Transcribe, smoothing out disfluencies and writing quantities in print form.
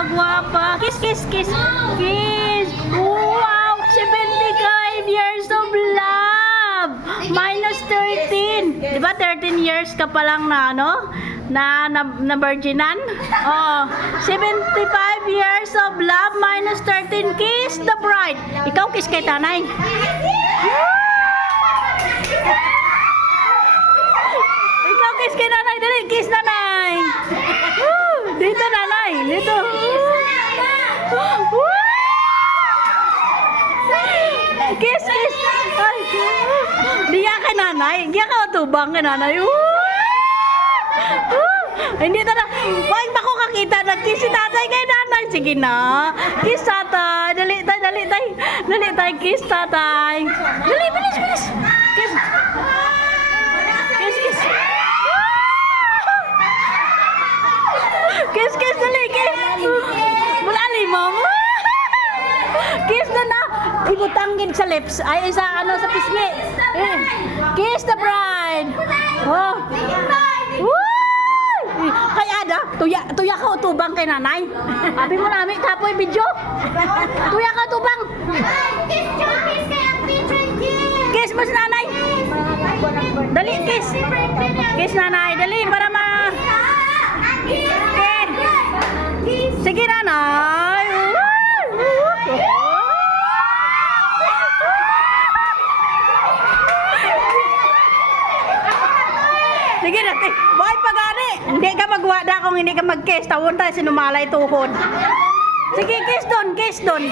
gwapa. Kiss, kiss, kiss. Kiss. Wow, 75 years of love. Minus 13. Di ba 13 years ka pa lang na ano? Na virginan? Oh, 75 years of love minus 13. Kiss the bride. Ikaw kiss kay tanay. Ikaw kiss kay nanay. Dali, kiss nanay. Dito nanay. Dito. Kiss, kiss. Ay, diya kay nanay. Diya ka tubang kay nanay. Hindi ta na. Wag ba ko kakita nag-kiss si tatay kay nanay. Sige na. Kiss tatay. Dali tay, dali tay. Dali tay, kiss tatay. Dali, bilis, bilis. Kiss. Kiss, kiss. Kiss, kiss, dali, kiss. Wala lima mo. Kiss na na. Ibutanggin sa lips. Ay, sa ano, sa pisngi. Kiss the bride. Oh. Kay Ada, tuya ka utubang kay nanay. Abi mo namin kapoy video. Tuya ka utubang. Kiss mo si nanay. Dali, kiss. Kiss nanay, dali para ma... Sige nanay. Sige natin. Bakit pagani? Hindi ka magwada kung hindi ka mag-kiss. Tawon tayo sinumalay tuhod. Sige, kiss doon, kiss doon.